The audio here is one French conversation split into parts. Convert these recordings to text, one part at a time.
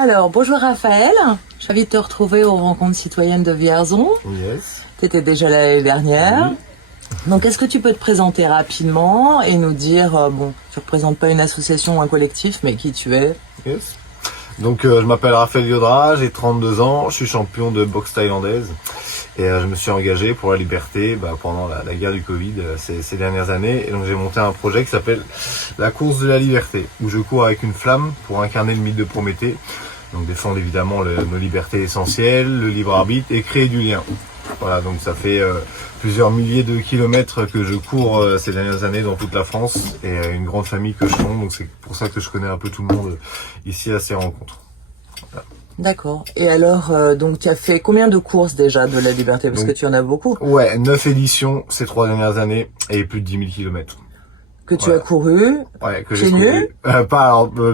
Alors, bonjour Raphaël, je suis ravie de te retrouver aux rencontres citoyennes de Vierzon. Yes. Tu étais déjà là l'année dernière. Oui. Donc, est-ce que tu peux te présenter rapidement et nous dire, tu représentes pas une association ou un collectif, mais qui tu es? Yes. Donc je m'appelle Raphaël Yodra, j'ai 32 ans, je suis champion de boxe thaïlandaise et je me suis engagé pour la liberté pendant la guerre du Covid ces dernières années, et donc j'ai monté un projet qui s'appelle la course de la liberté, où je cours avec une flamme pour incarner le mythe de Prométhée, donc défendre évidemment nos libertés essentielles, le libre arbitre et créer du lien. Voilà, donc ça fait plusieurs milliers de kilomètres que je cours ces dernières années dans toute la France, et une grande famille que je fonde, donc c'est pour ça que je connais un peu tout le monde ici à ces rencontres. Voilà. D'accord. Et alors, donc tu as fait combien de courses déjà de la liberté? Parce que tu en as beaucoup. Ouais, 9 éditions ces 3 dernières années et plus de 10 000 kilomètres. Que tu as couru. Ouais, que pieds j'ai nus.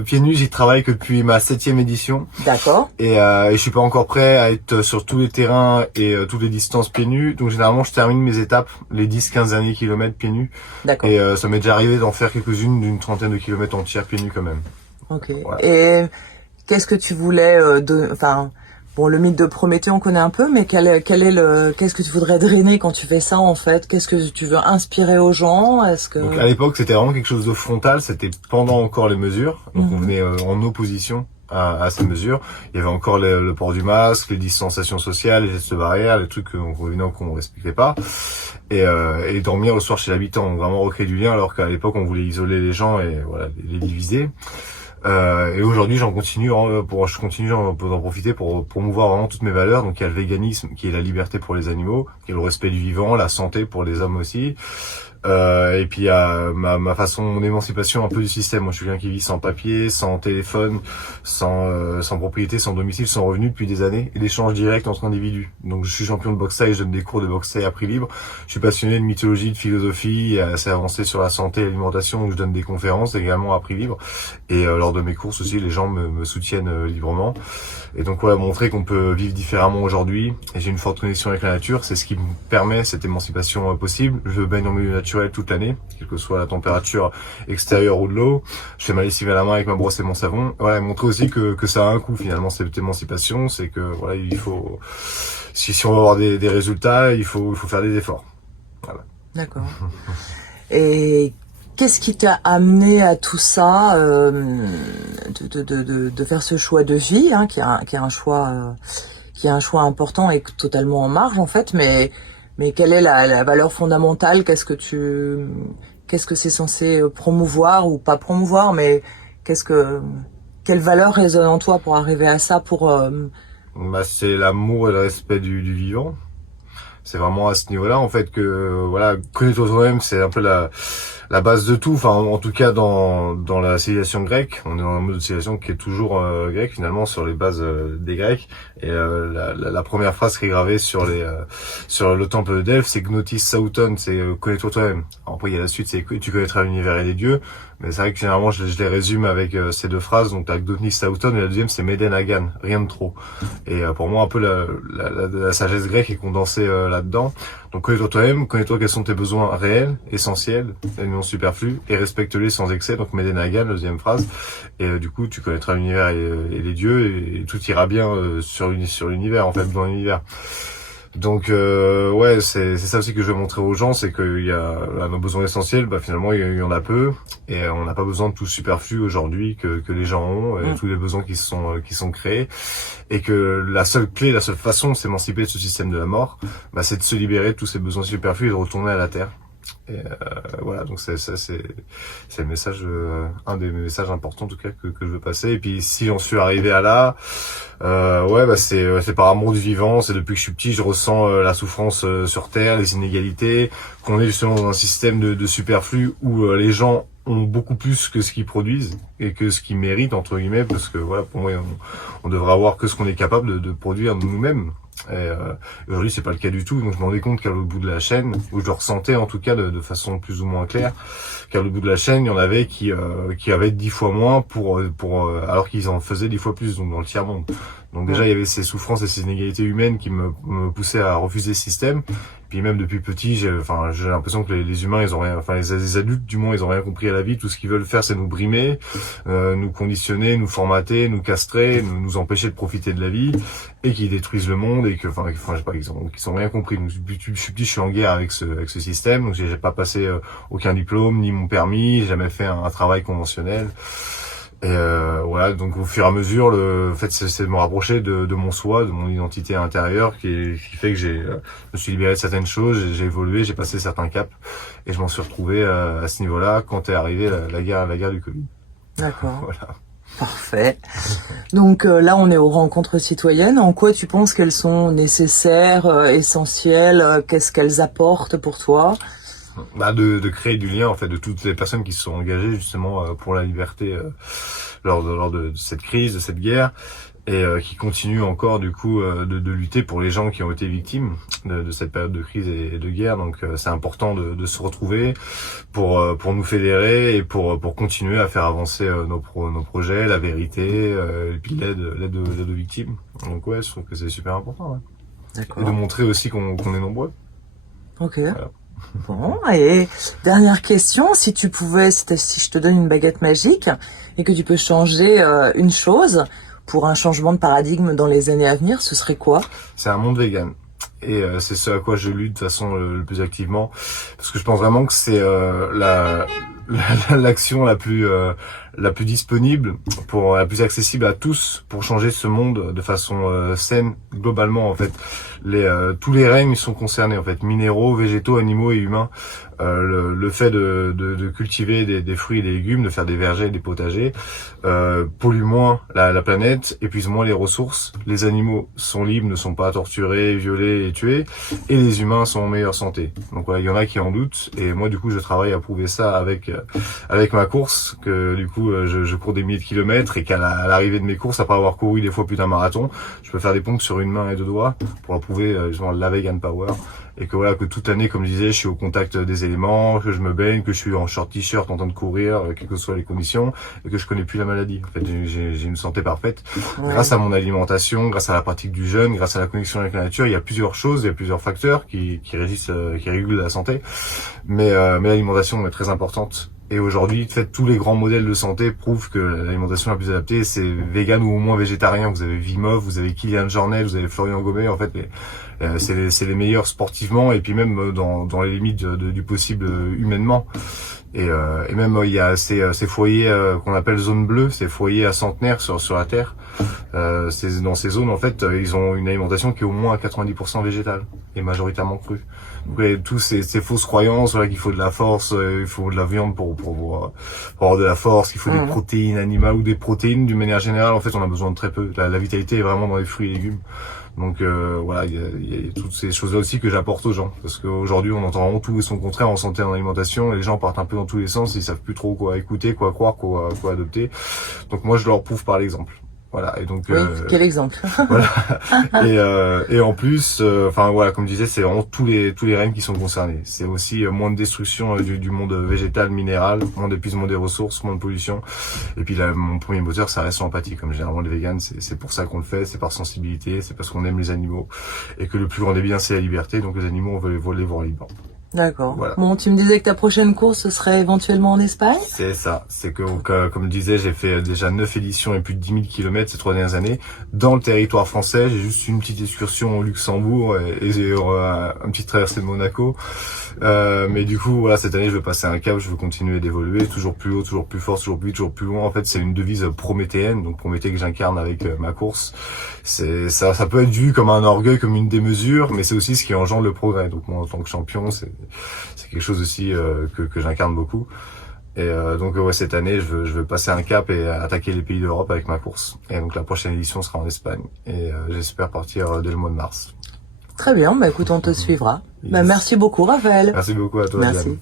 pieds nus, j'y travaille que depuis ma 7e édition. D'accord. Et je suis pas encore prêt à être sur tous les terrains et toutes les distances pieds nus. Donc généralement, je termine mes étapes, les 10-15 derniers kilomètres pieds nus. D'accord. Et ça m'est déjà arrivé d'en faire quelques-unes d'une trentaine de kilomètres entières pieds nus quand même. Ok. Voilà. Et qu'est-ce que tu voulais le mythe de Prométhée, on connaît un peu, mais qu'est-ce que tu voudrais drainer quand tu fais ça, en fait? Qu'est-ce que tu veux inspirer aux gens? Donc à l'époque, c'était vraiment quelque chose de frontal, c'était pendant encore les mesures. Donc on venait en opposition à ces mesures. Il y avait encore le port du masque, les distanciations sociales, les gestes barrières, les trucs qu'on respectait pas. Et dormir le soir chez l'habitant, donc vraiment recréer du lien, alors qu'à l'époque, on voulait isoler les gens et voilà, les diviser. Et aujourd'hui, je continue d'en profiter pour promouvoir vraiment toutes mes valeurs. Donc il y a le véganisme, qui est la liberté pour les animaux, qui est le respect du vivant, la santé pour les hommes aussi. Et puis il y a mon émancipation un peu du système. Moi, je suis quelqu'un qui vit sans papier, sans téléphone, sans propriété, sans domicile, sans revenu depuis des années, et l'échange direct entre individus. Donc je suis champion de boxe thaï, je donne des cours de boxe thaï à prix libre. Je suis passionné de mythologie, de philosophie, assez avancé sur la santé et l'alimentation, donc je donne des conférences également à prix libre. Et lors de mes courses aussi, les gens me soutiennent librement. Et donc voilà, montrer qu'on peut vivre différemment aujourd'hui. Et j'ai une forte connexion avec la nature, c'est ce qui me permet cette émancipation possible. Je baigne en milieu naturel toute l'année, quelle que soit la température extérieure ou de l'eau. Je fais ma lessive à la main avec ma brosse et mon savon. Voilà, montrer aussi que ça a un coût finalement, cette émancipation. C'est que voilà, il faut, si on veut avoir des résultats, il faut faire des efforts. Voilà. D'accord. Et qu'est-ce qui t'a amené à tout ça, de faire ce choix de vie, hein, qui est un choix important et totalement en marge en fait, mais quelle est la valeur fondamentale? Qu'est-ce que c'est censé promouvoir ou pas promouvoir, mais quelle valeur résonne en toi pour arriver à ça, C'est l'amour et le respect du vivant. C'est vraiment à ce niveau-là, en fait, que, voilà, connais-toi toi-même, c'est un peu la base de tout. Enfin, en tout cas, dans la civilisation grecque, on est dans un mode de civilisation qui est toujours grec, finalement, sur les bases des Grecs. Et la première phrase qui est gravée sur le temple de Delphes, c'est Gnotis Sauton, c'est connais-toi toi-même. Après, il y a la suite, c'est tu connaîtras l'univers et les dieux. Mais c'est vrai que généralement, je les résume avec ces deux phrases. Donc, t'as Gnotis Sauton, et la deuxième, c'est Meden Hagan, rien de trop. Et pour moi, un peu la sagesse grecque est condensée là-dedans. Donc, connais-toi toi-même, connais-toi quels sont tes besoins réels, essentiels, et non superflus, et respecte-les sans excès. Donc, Meden Hagan, la deuxième phrase. Et du coup, tu connaîtras l'univers et les dieux, et tout ira bien sur l'univers, en fait, dans l'univers. Donc ouais, c'est ça aussi que je veux montrer aux gens, c'est qu'il y a nos besoins essentiels, finalement il y en a peu, et on n'a pas besoin de tout superflu aujourd'hui que les gens ont, et tous les besoins qui sont créés, et que la seule façon de s'émanciper de ce système de la mort, c'est de se libérer de tous ces besoins superflus et de retourner à la terre. Et voilà, donc c'est le message, un des messages importants en tout cas que je veux passer. Et puis si j'en suis arrivé à là, c'est par amour du vivant. C'est depuis que je suis petit, je ressens la souffrance sur terre, les inégalités, qu'on est justement dans un système de superflu où les gens ont beaucoup plus que ce qu'ils produisent et que ce qu'ils méritent, entre guillemets, parce que voilà, pour moi on devrait avoir que ce qu'on est capable de produire nous-mêmes. Et aujourd'hui c'est pas le cas du tout, donc je me rendais compte qu'à l'autre bout de la chaîne, où je le ressentais en tout cas de façon plus ou moins claire, qu'à l'autre bout de la chaîne il y en avait qui avaient 10 fois moins pour alors qu'ils en faisaient 10 fois plus, donc dans le tiers monde. Donc déjà il y avait ces souffrances et ces inégalités humaines qui me poussaient à refuser ce système. Puis même depuis petit, j'ai l'impression que les humains, ils ont rien, enfin les adultes du moins, ils ont rien compris à la vie. Tout ce qu'ils veulent faire, c'est nous brimer, nous conditionner, nous formater, nous castrer, nous empêcher de profiter de la vie, et qu'ils détruisent le monde et que, je sais pas, ils ont rien compris. Donc, je suis petit, je suis en guerre avec ce système. Donc j'ai pas passé aucun diplôme ni mon permis, j'ai jamais fait un travail conventionnel. Et voilà, donc au fur et à mesure, le fait c'est de me rapprocher de mon soi, de mon identité intérieure, qui fait que je me suis libéré de certaines choses, j'ai évolué, j'ai passé certains caps, et je m'en suis retrouvé à ce niveau-là quand est arrivée la guerre du Covid. D'accord. Voilà. Parfait. Donc là, on est aux rencontres citoyennes. En quoi tu penses qu'elles sont nécessaires, essentielles? Qu'est-ce qu'elles apportent pour toi? De créer du lien en fait de toutes les personnes qui se sont engagées justement pour la liberté lors de cette crise, de cette guerre, et qui continuent encore du coup de lutter pour les gens qui ont été victimes de cette période de crise et de guerre. Donc c'est important de se retrouver pour nous fédérer et pour continuer à faire avancer nos projets, la vérité, et puis l'aide aux victimes. Donc ouais, je trouve que c'est super important. Ouais. D'accord. Et de montrer aussi qu'on est nombreux. Ok. Voilà. Bon, et dernière question, si je te donne une baguette magique et que tu peux changer une chose pour un changement de paradigme dans les années à venir, ce serait quoi? C'est un monde vegan. Et c'est ce à quoi je lutte de façon le plus activement, parce que je pense vraiment que c'est l'action la plus disponible, la plus accessible à tous pour changer ce monde de façon saine globalement en fait. Tous les règnes sont concernés en fait, minéraux, végétaux, animaux et humains. Le fait de cultiver des fruits et des légumes, de faire des vergers, des potagers, pollue moins la planète, épuise moins les ressources. Les animaux sont libres, ne sont pas torturés, violés et tués, et les humains sont en meilleure santé. Donc voilà, il y en a qui en doutent, et moi du coup je travaille à prouver ça avec ma course, que du coup je cours des milliers de kilomètres, et qu'à l'arrivée de mes courses, après avoir couru des fois plus d'un marathon, je peux faire des pompes sur une main et deux doigts pour prouver justement la vegan power. Et que voilà, que toute l'année, comme je disais, je suis au contact des éléments, que je me baigne, que je suis en short t-shirt en train de courir, quelles que soient les conditions, et que je connais plus la maladie. En fait, j'ai une santé parfaite. Ouais. Grâce à mon alimentation, grâce à la pratique du jeûne, grâce à la connexion avec la nature, il y a plusieurs choses, il y a plusieurs facteurs qui régulent la santé. Mais l'alimentation est très importante. Et aujourd'hui, en fait, tous les grands modèles de santé prouvent que l'alimentation la plus adaptée, c'est vegan ou au moins végétarien. Vous avez Vimov, vous avez Kylian Jornet, vous avez Florian Gomez. En fait, c'est les meilleurs sportivement, et puis même dans les limites du possible humainement. Et même il y a ces foyers qu'on appelle zones bleues, ces foyers à centenaire sur la Terre. Dans ces zones, en fait, ils ont une alimentation qui est au moins à 90% végétale et majoritairement crue. Donc tous ces fausses croyances, voilà, qu'il faut de la force, il faut de la viande pour avoir de la force, qu'il faut des protéines animales ou des protéines d'une manière générale. En fait, on a besoin de très peu. La vitalité est vraiment dans les fruits et légumes. Donc voilà, il y a toutes ces choses-là aussi que j'apporte aux gens, parce qu'aujourd'hui on entend vraiment tout et son contraire en santé et en alimentation, et les gens partent un peu dans tous les sens, ils savent plus trop quoi écouter, quoi croire, quoi adopter. Donc moi je leur prouve par l'exemple. Voilà, et donc oui, quel exemple. Voilà. Et en plus, enfin voilà, comme je disais, c'est vraiment tous les règnes qui sont concernés. C'est aussi moins de destruction du monde végétal, minéral, moins d'épuisement des ressources, moins de pollution. Et puis là, mon premier moteur, ça reste l'empathie. Comme généralement les véganes, c'est pour ça qu'on le fait, c'est par sensibilité, c'est parce qu'on aime les animaux, et que le plus grand des biens, c'est la liberté. Donc les animaux, on veut les voir libres. D'accord. Voilà. Bon, tu me disais que ta prochaine course, ce serait éventuellement en Espagne? C'est ça. C'est que, comme je disais, j'ai fait déjà 9 éditions et plus de 10 000 kilomètres ces 3 dernières années. Dans le territoire français, j'ai juste une petite excursion au Luxembourg et j'ai un petit traversée de Monaco. Mais du coup, voilà, cette année, je veux passer un cap, je veux continuer d'évoluer, toujours plus haut, toujours plus fort, toujours plus vite, toujours plus loin. En fait, c'est une devise prométhéenne, donc Prométhée que j'incarne avec ma course. Ça peut être vu comme un orgueil, comme une démesure, mais c'est aussi ce qui engendre le progrès. Donc moi, en tant que champion, c'est quelque chose aussi que j'incarne beaucoup. Et donc ouais, cette année, je veux passer un cap et attaquer les pays d'Europe avec ma course. Et donc la prochaine édition sera en Espagne. Et j'espère partir dès le mois de mars. Très bien, bah écoute, on te suivra. Yes. Bah, merci beaucoup, Raphaël. Merci beaucoup à toi. Merci. Diane.